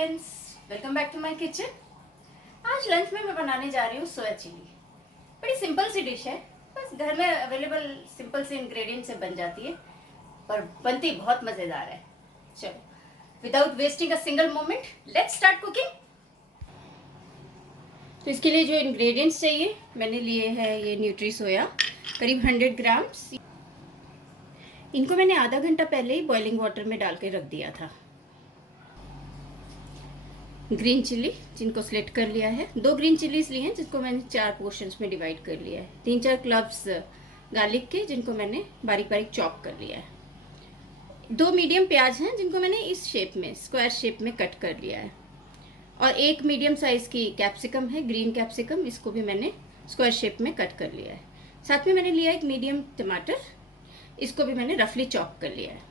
Friends, welcome back to my kitchen. आज lunch में मैं बनाने जा रही हूँ सोया चिली। बड़ी सिंपल सी डिश है, बस घर में अवेलेबल सिंपल से इंग्रेडिएंट से बन जाती है, पर बनती बहुत मज़ेदार है। चलो, without wasting a single moment, let's start cooking. तो इसके लिए जो इंग्रेडिएंट्स चाहिए, मैंने लिए हैं ये न्यूट्री सोया, करीब 100 ग्राम्स। इनको मैंने आधा घंटा पहले ही बॉइलिंग वाटर में डाल के रख दिया था। ग्रीन चिली जिनको सेलेक्ट कर लिया है, 2 ग्रीन चिलीज लिए हैं जिसको मैंने 4 पोर्शंस में डिवाइड कर लिया है। 3-4 क्लव्स गार्लिक के जिनको मैंने बारीक बारीक चॉप कर लिया है। 2 मीडियम प्याज हैं जिनको मैंने इस शेप में, स्क्वायर शेप में कट कर लिया है। और 1 मीडियम साइज की कैप्सिकम है, ग्रीन कैप्सिकम, इसको भी मैंने स्क्वायर शेप में कट कर लिया है। साथ में मैंने लिया एक मीडियम टमाटर, इसको भी मैंने रफली चॉप कर लिया है।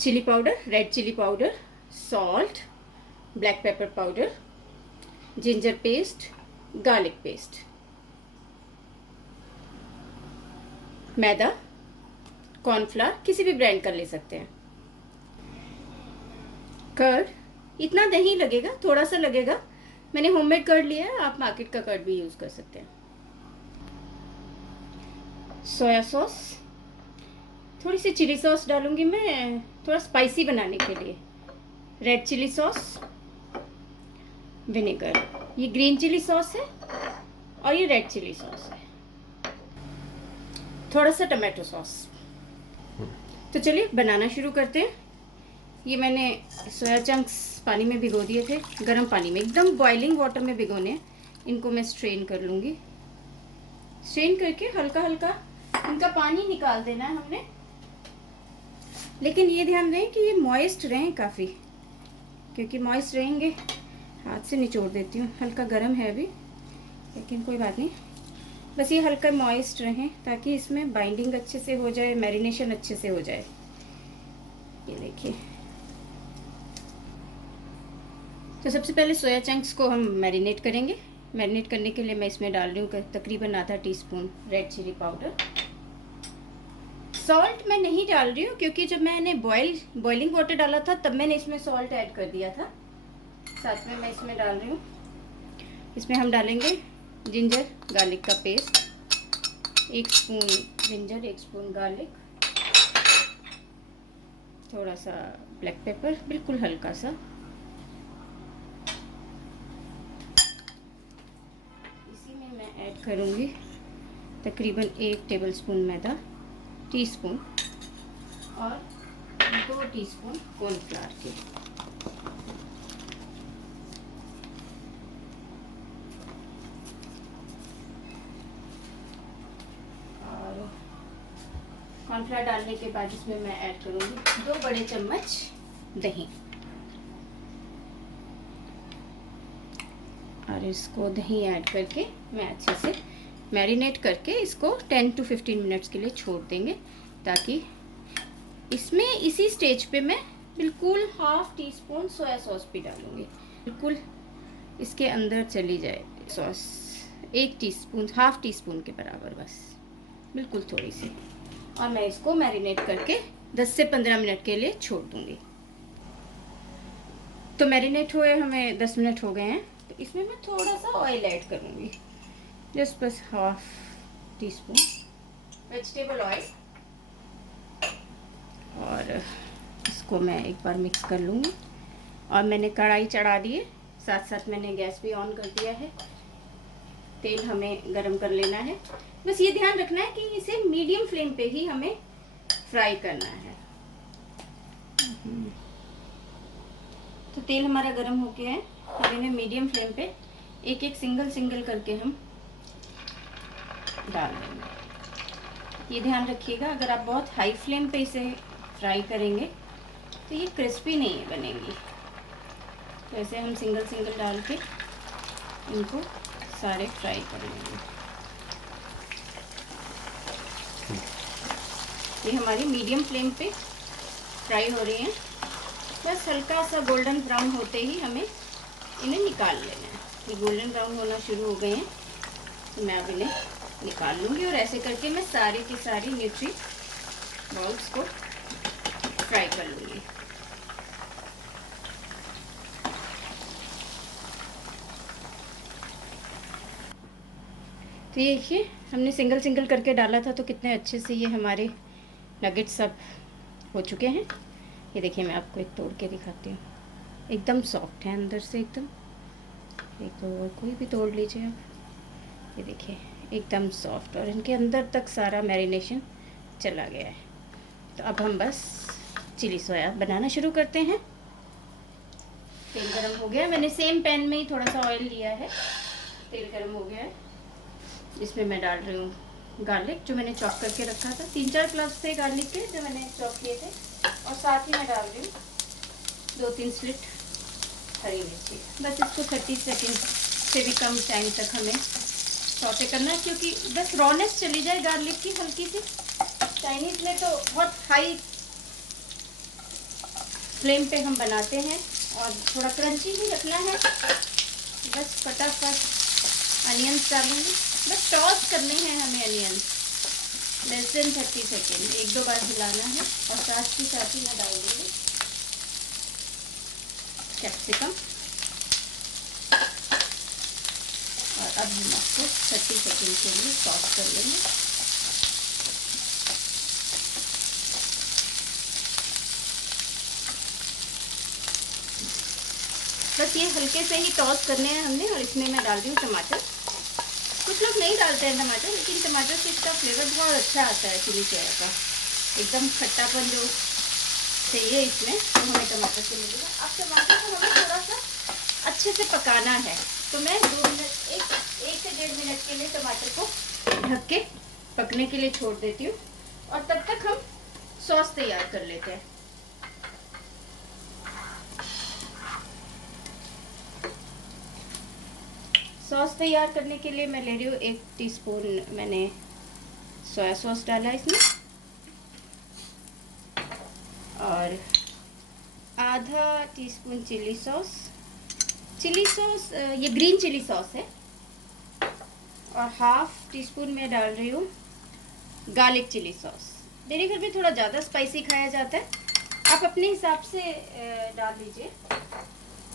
Chilli powder, red chilli powder, salt, black pepper powder, ginger paste, garlic paste, maida, cornflour, किसी भी ब्रांड का ले सकते हैं, कर्ड, इतना दही लगेगा, थोड़ा सा लगेगा। मैंने होममेड कर्ड लिया है, आप मार्केट का कर्ड भी यूज़ कर सकते हैं। सोया सॉस, थोड़ी सी चिली सॉस डालूंगी मैं थोड़ा स्पाइसी बनाने के लिए। रेड चिली सॉस, विनेगर, ये ग्रीन चिली सॉस है और ये रेड चिली सॉस है, थोड़ा सा टमाटो सॉस। तो चलिए बनाना शुरू करते हैं। ये मैंने सोया चंक्स पानी में भिगो दिए थे, गर्म पानी में, एकदम बॉइलिंग वाटर में भिगोने। इनको मैं स्ट्रेन कर लूँगी। स्ट्रेन करके हल्का हल्का इनका पानी निकाल देना है हमने, लेकिन ये ध्यान दें कि ये मॉइस्ट रहें काफ़ी, क्योंकि मॉइस्ट रहेंगे। हाथ से निचोड़ देती हूँ, हल्का गर्म है अभी, लेकिन कोई बात नहीं, बस ये हल्का मॉइस्ट रहें ताकि इसमें बाइंडिंग अच्छे से हो जाए, मैरिनेशन अच्छे से हो जाए। ये देखिए, तो सबसे पहले सोया चंक्स को हम मैरिनेट करेंगे। मैरिनेट करने के लिए मैं इसमें डाल रही हूँ तकरीबन आधा teaspoon red chilli powder. Salt मैं नहीं डाल रही हूँ क्योंकि जब मैंने बॉइलिंग वाटर डाला था तब मैंने इसमें सॉल्ट ऐड कर दिया था। साथ में मैं इसमें डाल रही हूँ, इसमें हम डालेंगे जिंजर गार्लिक का paste, 1 spoon ginger, 1 spoon garlic, थोड़ा सा ब्लैक पेपर, बिल्कुल हल्का सा। इसी में मैं ऐड करूँगी तकरीबन 1 टेबलस्पून मैदा, टीस्पून, और 2 टीस्पून कॉर्नफ्लावर के। और कॉर्नफ्लावर डालने के बाद इसमें मैं ऐड करूँगी 2 बड़े चम्मच दही। और इसको दही ऐड करके मैं अच्छे से मैरिनेट करके इसको 10 to 15 मिनट्स के लिए छोड़ देंगे, ताकि इसमें इसी स्टेज पे मैं बिल्कुल 1/2 टीस्पून सोया सॉस भी डालूँगी, बिल्कुल इसके अंदर चली जाए सॉस। 1 टीस्पून, 1/2 टीस्पून के बराबर, बस बिल्कुल थोड़ी सी। और मैं इसको मैरिनेट करके 10 से 15 मिनट के लिए छोड़ दूँगी। तो मैरिनेट हुए हमें 10 मिनट हो गए हैं, तो इसमें मैं थोड़ा सा ऑयल ऐड करूँगी, जस्ट बस 1/2 टीस्पून वेजिटेबल ऑयल। और इसको मैं एक बार मिक्स कर लूँगी। और मैंने कढ़ाई चढ़ा दी है, साथ साथ मैंने गैस भी ऑन कर दिया है। तेल हमें गरम कर लेना है, बस ये ध्यान रखना है कि इसे मीडियम फ्लेम पे ही हमें फ्राई करना है। तो तेल हमारा गरम हो गया है, अब इन्हें मीडियम फ्लेम पे एक एक सिंगल करके हम डाल देंगे। ये ध्यान रखिएगा, अगर आप बहुत हाई फ्लेम पे इसे फ्राई करेंगे तो ये क्रिस्पी नहीं बनेंगी। तो ऐसे हम सिंगल डाल के इनको सारे फ्राई कर लेंगे। ये हमारी मीडियम फ्लेम पे फ्राई हो रही हैं, बस हल्का सा गोल्डन ब्राउन होते ही हमें इन्हें निकाल लेना है। ये गोल्डन ब्राउन होना शुरू हो गए हैं, तो मैं अब इन्हें निकाल लूँगी। और ऐसे करके मैं सारी की सारी न्यूट्री बॉल्स को फ्राई कर लूँगी। तो ये देखिए हमने सिंगल सिंगल करके डाला था तो कितने अच्छे से ये हमारे नगेट्स सब हो चुके हैं। ये देखिए मैं आपको एक तोड़ के दिखाती हूँ, एकदम सॉफ्ट है अंदर से एकदम। एक और कोई भी तोड़ लीजिए आप, ये देखिए एकदम सॉफ्ट, और इनके अंदर तक सारा मैरिनेशन चला गया है। तो अब हम बस चिली सोया बनाना शुरू करते हैं। तेल गरम हो गया, मैंने सेम पैन में ही थोड़ा सा ऑयल लिया है। तेल गरम हो गया है, इसमें मैं डाल रही हूँ गार्लिक जो मैंने चॉप करके रखा था। 3-4 क्लव्स थे गार्लिक के जो मैंने चॉप किए थे, और साथ ही मैं डाल रही हूँ 2-3 स्लिट हरी मिर्ची। बस इसको 30 सेकेंड से भी कम टाइम तक हमें सौटे करना है, क्योंकि बस रॉनेस चली जाए गार्लिक की हल्की सी। चाइनीज़ में तो बहुत हाई फ्लेम पे हम बनाते हैं और थोड़ा क्रंची ही रखना है। बस फटाफट अनियंस डालूंगी, बस टॉस करने हैं हमें अनियंस। लेस देन 30 सेकेंड, 1-2 बार हिलाना है। और साथ ही मैं डाल दूँगी कैप्सिकम, और अब हम आपको 30 सेकेंड के लिए टॉस कर लेंगे। बस ये हल्के से ही टॉस करने हैं हमने। और इसमें मैं डाल रही हूँ टमाटर। कुछ लोग नहीं डालते हैं टमाटर, लेकिन टमाटर से इसका फ्लेवर बहुत अच्छा आता है चिली सोया का। एकदम खट्टापन जो चाहिए इसमें तो हमें टमाटर से मिलेगा। अब टमाटर को हमें थोड़ा सा अच्छे से पकाना है, तो मैं 2 मिनट 1 से 1.5 मिनट के लिए टमाटर को ढक के पकने के लिए छोड़ देती हूँ। और तब तक हम सॉस तैयार कर लेते हैं। सॉस तैयार करने के लिए मैं ले रही हूँ 1 टीस्पून मैंने सोया सॉस डाला इसमें, और आधा टीस्पून चिली सॉस। ये ग्रीन चिली सॉस है। और हाफ टीस्पून मैं डाल रही हूँ गार्लिक चिली सॉस। मेरे घर में थोड़ा ज़्यादा स्पाइसी खाया जाता है, आप अपने हिसाब से डाल लीजिए।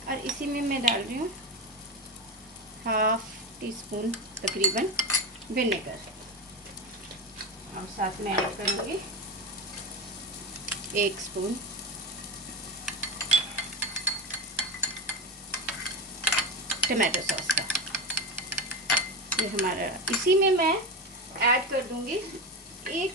और इसी में मैं डाल रही हूँ हाफ टीस्पून तकरीबन विनेगर, और साथ में ऐड करूँगी 1 स्पून टमाटो सॉस का। ये हमारा, इसी में मैं ऐड कर दूँगी 1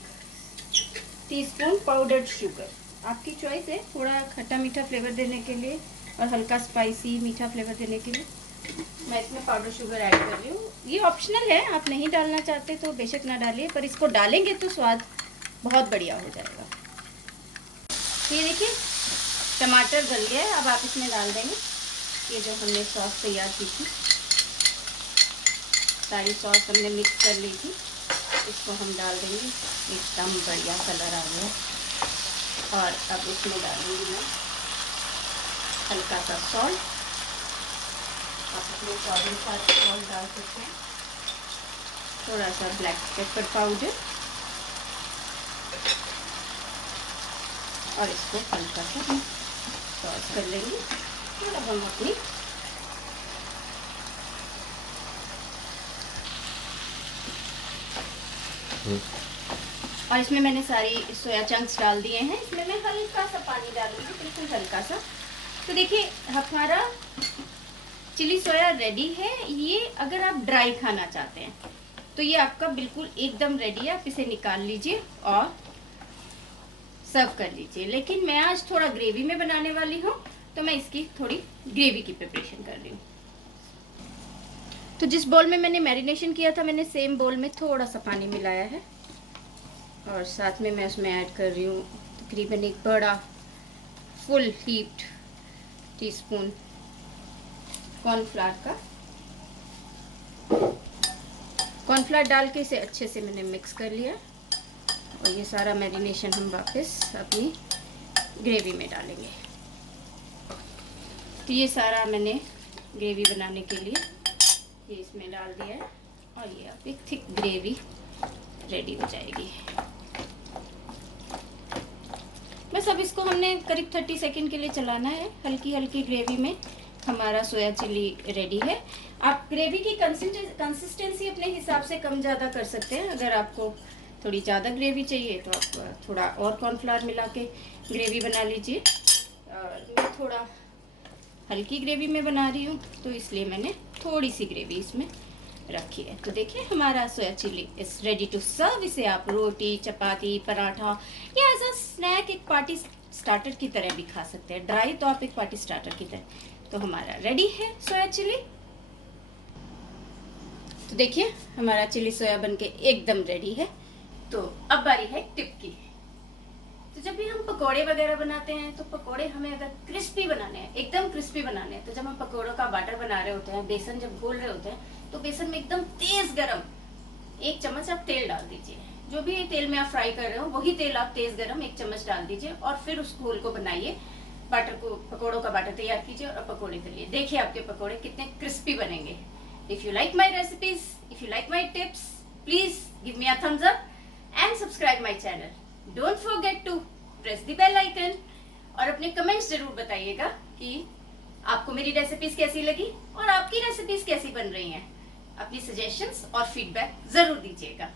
टीस्पून पाउडर्ड शुगर। आपकी चॉइस है, थोड़ा खट्टा मीठा फ्लेवर देने के लिए और हल्का स्पाइसी मीठा फ्लेवर देने के लिए मैं इसमें पाउडर शुगर ऐड कर रही हूँ। ये ऑप्शनल है, आप नहीं डालना चाहते तो बेशक ना डालिए, पर इसको डालेंगे तो स्वाद बहुत बढ़िया हो जाएगा। ये देखिए टमाटर गल गया है, अब आप इसमें डाल देंगे ये जो हमने सॉस तैयार की थी। सारी सॉस हमने मिक्स कर ली थी, इसको हम डाल देंगे। एकदम बढ़िया कलर आ गया। और अब इसमें डालूंगी मैं हल्का सा सॉल्ट। आप अपने स्वाद अनुसार सॉल्ट डाल सकते हैं। थोड़ा सा ब्लैक पेपर पाउडर, और इसको हल्का सा हम टॉस कर लेंगे। और अब हम अपनी और इसमें मैंने सारी सोया चंक्स डाल दिए हैं। इसमें मैं हल्का सा पानी डालूंगी, बिल्कुल हल्का सा। तो देखिए हमारा चिली सोया रेडी है। ये अगर आप ड्राई खाना चाहते हैं तो ये आपका बिल्कुल एकदम रेडी है। आप इसे निकाल लीजिए और सर्व कर लीजिए। लेकिन मैं आज थोड़ा ग्रेवी में बनाने वाली हूँ, तो मैं इसकी थोड़ी ग्रेवी की प्रिपरेशन कर रही हूँ। तो जिस बोल में मैंने मैरिनेशन किया था, मैंने सेम बोल में थोड़ा सा पानी मिलाया है, और साथ में मैं उसमें ऐड कर रही हूँ तकरीबन 1 बड़ा फुल हीप्ड टीस्पून कॉर्नफ्लावर का। कॉर्नफ्लावर डाल के इसे अच्छे से मैंने मिक्स कर लिया, और ये सारा मैरिनेशन हम वापस अपनी ग्रेवी में डालेंगे। तो ये सारा मैंने ग्रेवी बनाने के लिए ये इसमें डाल दिया है, और ये अब एक थिक ग्रेवी रेडी हो जाएगी। बस अब इसको हमने करीब 30 सेकंड के लिए चलाना है। हल्की हल्की ग्रेवी में हमारा सोया चिली रेडी है। आप ग्रेवी की कंसिस्टेंसी अपने हिसाब से कम ज़्यादा कर सकते हैं। अगर आपको थोड़ी ज़्यादा ग्रेवी चाहिए तो आप थोड़ा और कॉर्नफ्लावर मिला के ग्रेवी बना लीजिए। मैं थोड़ा हल्की ग्रेवी में बना रही हूँ तो इसलिए मैंने थोड़ी सी ग्रेवी इसमें रखी है। तो देखिए हमारा soya chilli is ready to serve. इसे आप रोटी, चपाती, पराठा या एज अ स्नैक एक पार्टी स्टार्टर की तरह भी खा सकते हैं। ड्राई तो आप एक पार्टी स्टार्टर की तरह। तो हमारा रेडी है सोया चिली। तो देखिए हमारा चिली सोया बनके एकदम रेडी है। तो अब बारी है टिप की। तो जब भी हम पकोड़े वगैरह बनाते हैं तो पकोड़े हमें अगर क्रिस्पी बनाने हैं, एकदम क्रिस्पी बनाने हैं, तो जब हम पकोड़ों का बैटर बना रहे होते हैं, बेसन जब घोल रहे होते हैं, तो बेसन में एकदम तेज गरम 1 चम्मच आप तेल डाल दीजिए। जो भी तेल में आप फ्राई कर रहे हो वही तेल आप तेज गरम 1 चम्मच डाल दीजिए और फिर उस घोल को बनाइए, बैटर को, पकोड़ों का बैटर तैयार कीजिए और पकोड़े तलिए। देखिए आपके पकोड़े कितने क्रिस्पी बनेंगे। If you like my recipes, if you like my tips, please give me a thumbs up and subscribe my channel. Don't forget to press the bell icon और अपने कमेंट्स जरूर बताइएगा कि आपको मेरी रेसिपीज कैसी लगी और आपकी रेसिपीज कैसी बन रही हैं। अपनी सजेशंस और फीडबैक जरूर दीजिएगा।